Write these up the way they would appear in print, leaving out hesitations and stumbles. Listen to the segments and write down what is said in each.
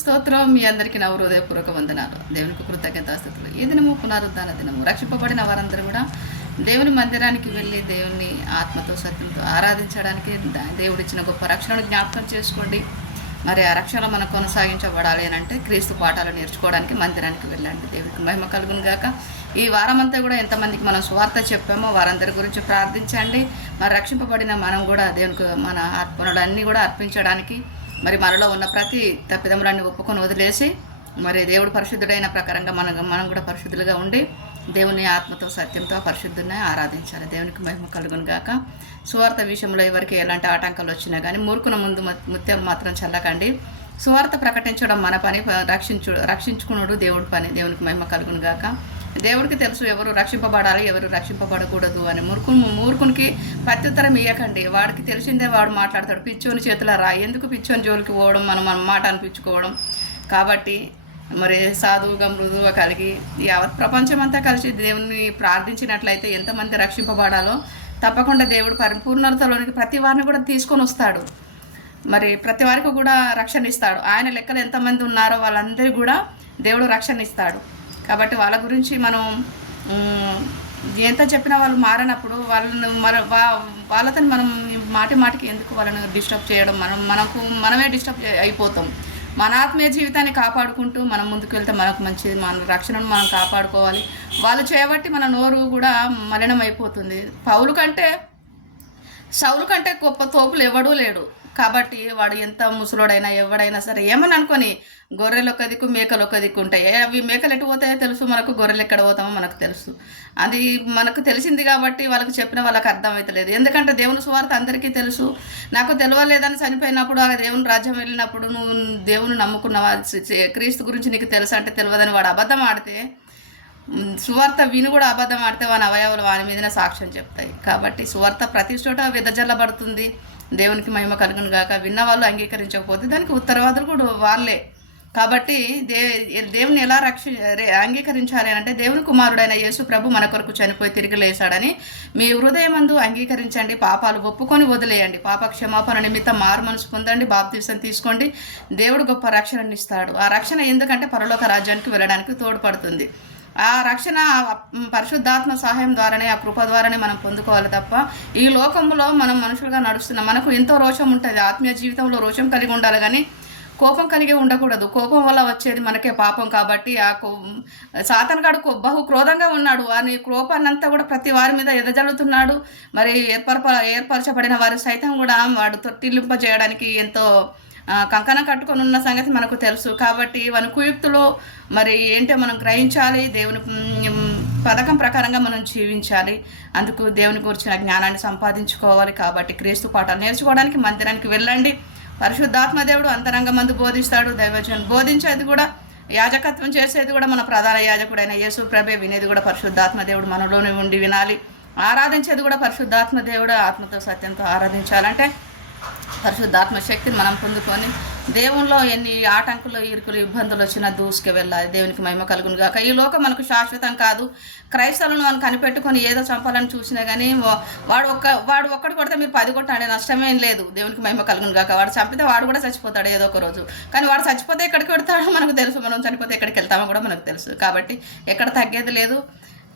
స్తోత్రం. మీ అందరికీ నా హృదయపూర్వక వందనాలు. దేవునికి కృతజ్ఞతాస్తుతులు. ఈ దినము పునరుద్ధాన దినము. రక్షింపబడిన వారందరూ కూడా దేవుని మందిరానికి వెళ్ళి దేవుని ఆత్మతో సత్యంతో ఆరాధించడానికి దేవుడిచ్చిన గొప్ప రక్షణను జ్ఞాపకం చేసుకోండి. మరి ఆ రక్షణ మనం కొనసాగించబడాలి అని అంటే క్రీస్తు పాఠాలు నేర్చుకోవడానికి మందిరానికి వెళ్ళండి. దేవునికి మహిమ కలుగును గాక. ఈ వారమంతా కూడా ఎంతమందికి మనం స్వార్థ చెప్పామో వారందరి గురించి ప్రార్థించండి. మరి రక్షింపబడిన మనం కూడా దేవునికి మన ఆత్మలన్నీ కూడా అర్పించడానికి మరి మనలో ఉన్న ప్రతి తప్పిదములన్నీ ఒప్పుకొని వదిలేసి మరి దేవుడు పరిశుద్ధుడైన ప్రకారంగా మనం కూడా పరిశుద్ధులుగా ఉండి దేవుని ఆత్మతో సత్యంతో పరిశుద్ధుని ఆరాధించాలి. దేవునికి మహిమ కలుగును గాక. సువార్త విషయంలో ఎవరికి ఎలాంటి ఆటంకాలు వచ్చినా కానీ మూర్ఖుల ముందు ముత్యం మాత్రం చల్లకండి. సువార్త ప్రకటించడం మన పని, రక్షించుకున్నాడు దేవుడి పని. దేవునికి మహిమ కలుగును గాక. దేవుడికి తెలుసు ఎవరు రక్షింపబడాలి, ఎవరు రక్షింపబడకూడదు అని. మూర్ఖునికి ప్రత్యుత్తరం ఇవ్వకండి. వాడికి తెలిసిందే వాడు మాట్లాడతాడు. పిచ్చోని చేతుల రా, ఎందుకు పిచ్చోని జోలికి పోవడం, మనం మన మాట అనిపించుకోవడం. కాబట్టి మరి సాధువుగా మృదువుగా కలిగి యావత్ ప్రపంచమంతా కలిసి దేవుని ప్రార్థించినట్లయితే ఎంతమంది రక్షింపబడాలో తప్పకుండా దేవుడు పరిపూర్ణతలోనికి ప్రతి వారిని కూడా తీసుకొని వస్తాడు. మరి ప్రతి వారికి కూడా రక్షణ ఇస్తాడు. ఆయన లెక్కలు ఎంతమంది ఉన్నారో వాళ్ళందరికీ కూడా దేవుడు రక్షణ ఇస్తాడు. కాబట్టి వాళ్ళ గురించి మనం ఎంత చెప్పినా వాళ్ళు మారినప్పుడు వాళ్ళతో మనం మాటికి ఎందుకు వాళ్ళని డిస్టర్బ్ చేయడం, మనమే డిస్టర్బ్ అయిపోతాం. మన ఆత్మీయ జీవితాన్ని కాపాడుకుంటూ మనం ముందుకు వెళ్తే మనకు మంచిది. మన రక్షణను మనం కాపాడుకోవాలి. వాళ్ళు చేయబట్టి మన నోరు కూడా మలినం అయిపోతుంది. సౌలు కంటే గొప్ప తోపులు ఎవడూ లేడు. కాబట్టి వాడు ఎంత ముసలోడైనా ఎవడైనా సరే ఏమని అనుకొని గొర్రెలు ఒక దిక్కు మేకలు ఒక దిక్కు ఉంటాయి. అవి మేకలు ఎటు పోతాయో తెలుసు, మనకు గొర్రెలు ఎక్కడ పోతామో మనకు తెలుసు. అది మనకు తెలిసింది కాబట్టి వాళ్ళకి చెప్పిన వాళ్ళకి అర్థమవుతలేదు. ఎందుకంటే దేవుని సువార్త అందరికీ తెలుసు. నాకు తెలియలేదని చనిపోయినప్పుడు ఆ దేవుని రాజ్యం వెళ్ళినప్పుడు నువ్వు దేవుని నమ్ముకున్నావా, క్రీస్తు గురించి నీకు తెలుసు అంటే తెలియదని వాడు అబద్ధం ఆడితే, సువార్త విని కూడా అబద్ధం ఆడితే వాని అవయవాలు వాని మీదనే సాక్ష్యం చెప్తాయి. కాబట్టి సువార్త ప్రతి చోట విదజల్లబడుతుంది. దేవునికి మహిమ కలుగును గాక. విన్న వాళ్ళు అంగీకరించకపోతే దానికి ఉత్తరవాదులు కూడా వాళ్ళే. కాబట్టి దేవుని ఎలా అంగీకరించాలి అంటే దేవుని కుమారుడైన యేసు ప్రభు మన కొరకు చనిపోయి తిరిగి లేశాడని మీ హృదయమందు అంగీకరించండి. పాపాలు ఒప్పుకొని వదిలేయండి. పాప క్షమాపణ నిమిత్తం మారు మనసు పొందండి. బాప్తిసం తీసుకోండి. దేవుడు గొప్ప రక్షణని ఇస్తాడు. ఆ రక్షణ ఎందుకంటే పరలోక రాజ్యానికి వెళ్ళడానికి తోడ్పడుతుంది. ఆ రక్షణ పరిశుద్ధాత్మ సహాయం ద్వారానే, ఆ కృప ద్వారానే మనం పొందుకోవాలి తప్ప ఈ లోకంలో మనం మనుషులుగా నడుస్తున్నాం. మనకు ఎంతో రోషం ఉంటుంది. ఆత్మీయ జీవితంలో రోషం కలిగి ఉండాలి కానీ కోపం కలిగి ఉండకూడదు. కోపం వల్ల వచ్చేది మనకే పాపం. కాబట్టి ఆ సాతానుగాడు బహు క్రోధంగా ఉన్నాడు. అని కోపాన్నంతా కూడా ప్రతి వారి మీద ఎదజల్లుతున్నాడు. మరి ఏర్పరచబడిన వారి సైతం కూడా వాడు తొట్టిల్లింపజేయడానికి ఎంతో కంకణం కట్టుకొని ఉన్న సంగతి మనకు తెలుసు. కాబట్టి వాని కుయుక్తులు మరి ఏంటో మనం గ్రహించాలి. దేవుని పథకం ప్రకారంగా మనం జీవించాలి. అందుకు దేవుని గురించిన జ్ఞానాన్ని సంపాదించుకోవాలి. కాబట్టి క్రీస్తు పాఠాలు నేర్చుకోవడానికి మందిరానికి వెళ్ళండి. పరిశుద్ధాత్మ దేవుడు అంతరంగమందు బోధిస్తాడు. దైవజనులు బోధించేది కూడా, యాజకత్వం చేసేది కూడా మన ప్రధాన యాజకుడైన యేసు ప్రభే. వినేది కూడా పరిశుద్ధాత్మ దేవుడు మనలోనే ఉండి వినాలి. ఆరాధించేది కూడా పరిశుద్ధాత్మ దేవుడు. ఆత్మతో సత్యంతో ఆరాధించాలంటే పరిశుద్ధాత్మ శక్తిని మనం పొందుకొని దేవునిలో ఎన్ని ఆటంకులు, ఇరుకులు, ఇబ్బందులు వచ్చినా దూసుకు వెళ్ళాలి. దేవునికి మహిమ కలుగును గాక. ఈ లోకం మనకు శాశ్వతం కాదు. క్రైస్తవులను మనం కనిపెట్టుకొని ఏదో చంపాలని చూసినా కానీ వాడు ఒక్కడు కొడితే మీరు 10 కొట్టండి, నష్టమేం లేదు. దేవునికి మహిమ కలుగును గాక. వాడు చంపితే వాడు కూడా చచ్చిపోతాడు ఏదో ఒక రోజు. కానీ వాడు చచ్చిపోతే ఎక్కడికి వెళ్తాడో మనకు తెలుసు, మనం చనిపోతే ఎక్కడికి వెళ్తామో కూడా మనకు తెలుసు. కాబట్టి ఎక్కడ తగ్గేది లేదు.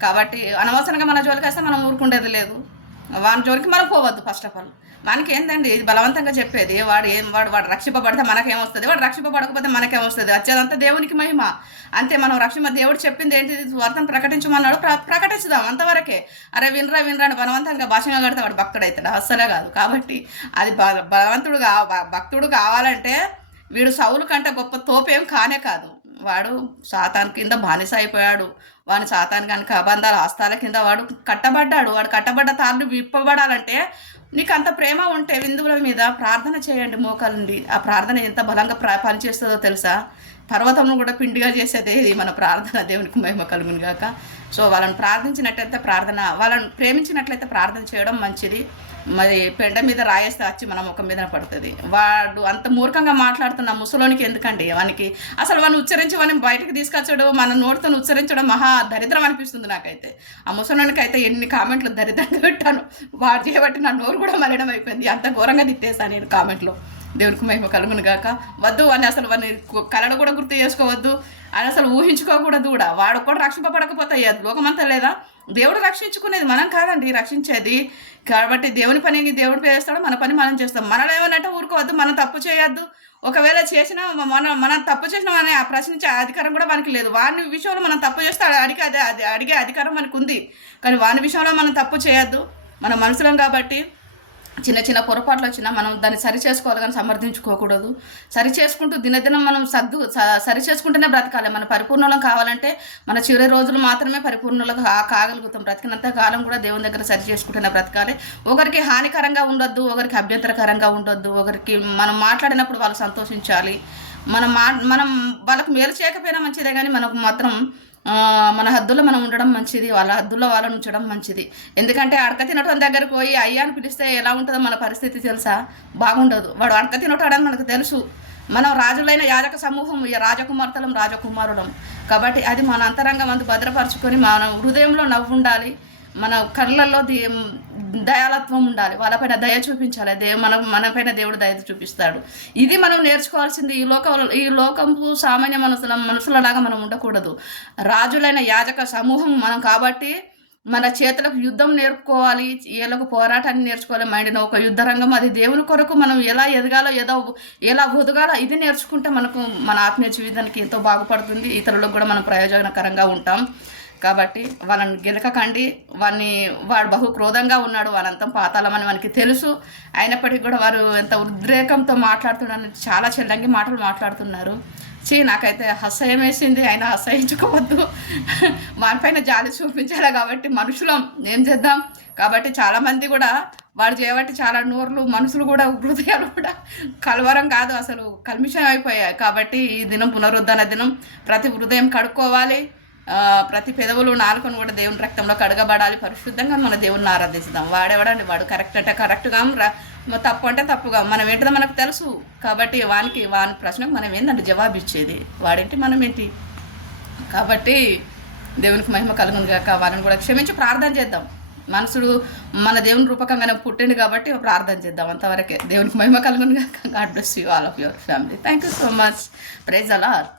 కాబట్టి అనవసరంగా మన జోలికి వస్తే మనం ఊరుకుండేది లేదు. వాని జోలికి మనం పోవద్దు. ఫస్ట్ ఆఫ్ ఆల్ వానికి ఏందండి ఇది బలవంతంగా చెప్పేది. వాడు రక్షింపబడితే మనకేమొస్తుంది, వాడు రక్షింపబడకపోతే మనకేమొస్తుంది. వచ్చేదంతా దేవునికి మహిమ అంతే. మనం దేవుడు చెప్పింది ఏంటి, వార్తను ప్రకటించమన్నాడు, ప్రకటించుదాం అంతవరకే. అరే వినరా అని బలవంతంగా భాషగా కడితే వాడు భక్తుడు అవుతాడు, అస్సలే కాదు. కాబట్టి అది భక్తుడు కావాలంటే వీడు సౌలు కంటే గొప్ప తోపేం కానే కాదు. వాడు సాతాను కింద బానిస అయిపోయాడు. వాని సాతాను కనుక అబంధాల హస్తాల కింద వాడు కట్టబడ్డాడు. వాడు కట్టబడ్డ తాళ్ళు విప్పబడాలంటే నీకు అంత ప్రేమ ఉంటే విందువుల మీద ప్రార్థన చేయండి మోకాలుండి. ఆ ప్రార్థన ఎంత బలంగా పనిచేస్తుందో తెలుసా? పర్వతంను కూడా పిండిగా చేసేదే ఇది మన ప్రార్థన. దేవునికి మహిమ కలుగును గాక. సో వాళ్ళని వాళ్ళని ప్రేమించినట్లయితే ప్రార్థన చేయడం మంచిది. మరి పెండ మీద రాయేస్తే వచ్చి మన ముఖం మీద పడుతుంది. వాడు అంత మూర్ఖంగా మాట్లాడుతున్న ముసలోనికి ఎందుకండి? వానికి అసలు వాడిని ఉచ్చరించి వాడిని బయటకు తీసుకొచ్చాడు, మన నోటితో ఉచ్చరించడం మహా దరిద్రం అనిపిస్తుంది నాకైతే. ఆ ముసలోనికి అయితే ఎన్ని కామెంట్లు దరిద్రంగా పెట్టాను. వాడు చేయబట్టి నా నోరు కూడా మలినం అయిపోయింది. అంత ఘోరంగా తిట్టేశాను నేను కామెంట్లో. దేవునికి మహిమ కలుగును గాక. వద్దు అని అసలు వాడిని కళను కూడా గుర్తు చేసుకోవద్దు అని అసలు ఊహించుకోకూడదు కూడా. వాడు కూడా రక్షింపబడకపోతే అది లోకమంతా లేదా? దేవుడు రక్షించుకునేది, మనం కాదండి రక్షించేది. కాబట్టి దేవుని పనిని దేవుడు చేస్తాడు, మన పని మనం చేస్తాం. మనలో ఏమనంటే ఊరుకోవద్దు, మనం తప్పు చేయొద్దు. ఒకవేళ చేసినా మనం తప్పు చేసినా అని ఆ ప్రశ్నించే అధికారం కూడా మనకి లేదు. వాని విషయంలో మనం తప్పు చేస్తే అడిగే అధికారం మనకు ఉంది. కానీ వాని విషయంలో మనం తప్పు చేయొద్దు. మన మనుషులం కాబట్టి చిన్న చిన్న పొరపాట్లు వచ్చినా మనం దాన్ని సరి చేసుకోవాలి, కానీ సమర్థించుకోకూడదు. సరి చేసుకుంటూ దినదినం మనం సరి చేసుకుంటూనే బ్రతకాలి. మన పరిపూర్ణలం కావాలంటే మన చివరి రోజులు మాత్రమే పరిపూర్ణలకు కాగలుగుతాం. బ్రతికినంత కాలం కూడా దేవుని దగ్గర సరి చేసుకుంటూనే బ్రతకాలి. ఒకరికి హానికరంగా ఉండొద్దు, ఒకరికి అభ్యంతరకరంగా ఉండొద్దు. ఒకరికి మనం మాట్లాడినప్పుడు వాళ్ళు సంతోషించాలి. మనం వాళ్ళకు మేలు చేయకపోయినా మంచిదే, కానీ మనకు మాత్రం మన హద్దులో మనం ఉండడం మంచిది, వాళ్ళ హద్దుల్లో వాళ్ళని ఉంచడం మంచిది. ఎందుకంటే అడక తినటం దగ్గరకు పోయి అయ్యా అని పిలిస్తే ఎలా ఉంటుందో మన పరిస్థితి తెలుసా? బాగుండదు. వాడు అడక తినటాడని మనకు తెలుసు. మనం రాజులైన యాజక సమూహం, రాజకుమార్తెలం, రాజకుమారులం. కాబట్టి అది మన అంతరంగం అందు భద్రపరచుకొని మన హృదయంలో నవ్వు ఉండాలి, మన కళ్ళల్లో దయాలత్వం ఉండాలి, వాళ్ళపైన దయ చూపించాలి. మనపైన దేవుడు దయ చూపిస్తాడు. ఇది మనం నేర్చుకోవాల్సింది. ఈ లోకంపు సామాన్య మనుషులలాగా మనం ఉండకూడదు. రాజులైన యాజక సమూహం మనం కాబట్టి మన చేతులకు యుద్ధం నేర్చుకోవాలి, ఏళ్ళకు పోరాటాన్ని నేర్చుకోవాలి. మైండ్ని ఒక యుద్ధ రంగం, అది దేవుని కొరకు మనం ఎలా ఎదగాలో ఎలా ఒదగాలో ఇది నేర్చుకుంటే మనకు మన ఆత్మీయ జీవితానికి ఎంతో బాగుపడుతుంది. ఇతరులకు కూడా మనం ప్రయోజనకరంగా ఉంటాం. కాబట్టి వాళ్ళని గెలకకండి. వాడు బహు క్రోధంగా ఉన్నాడు, వాళ్ళంతా పాతాళమని మనకి తెలుసు. అయినప్పటికీ కూడా వారు ఎంత ఉద్రేకంతో మాట్లాడుతున్నారని చాలా చెల్లంగి మాటలు మాట్లాడుతున్నారు. నాకైతే అసహ్యం వేసింది. అయినా అసహించుకోవద్దు, వారిపైన జాలి చూపించాలి. కాబట్టి మనుషులం, ఏం చేద్దాం. కాబట్టి చాలామంది కూడా వాడు చేయబట్టి చాలా నోర్లు, మనుషులు కూడా, హృదయాలు కూడా కలవరం కాదు అసలు కల్మిషం అయిపోయాయి. కాబట్టి ఈ దినం పునరుద్ధరణ దినం. ప్రతి హృదయం కడుక్కోవాలి, ప్రతి పెదవులు నాలుకను కూడా దేవుని రక్తంలో కడగబడాలి. పరిశుద్ధంగా మన దేవుడిని ఆరాధిస్తాం. వాడెవడండి, వాడు కరెక్ట్ అంటే కరెక్ట్గా, తప్పు అంటే తప్పుగా. మనం ఏంటిదో మనకు తెలుసు. కాబట్టి వాని ప్రశ్నకు మనం ఏంటంటే జవాబు ఇచ్చేది. వాడేంటి, మనం ఏంటి. కాబట్టి దేవునికి మహిమ కలుగును గాక. వారిని కూడా క్షమించి ప్రార్థన చేద్దాం. మనుషుడు మన దేవుని రూపకంగానే పుట్టింది కాబట్టి ప్రార్థన చేద్దాం. అంతవరకే. దేవునికి మహిమ కలుగును గాక. God bless you all of your family. Thank you so much. Praise the lord.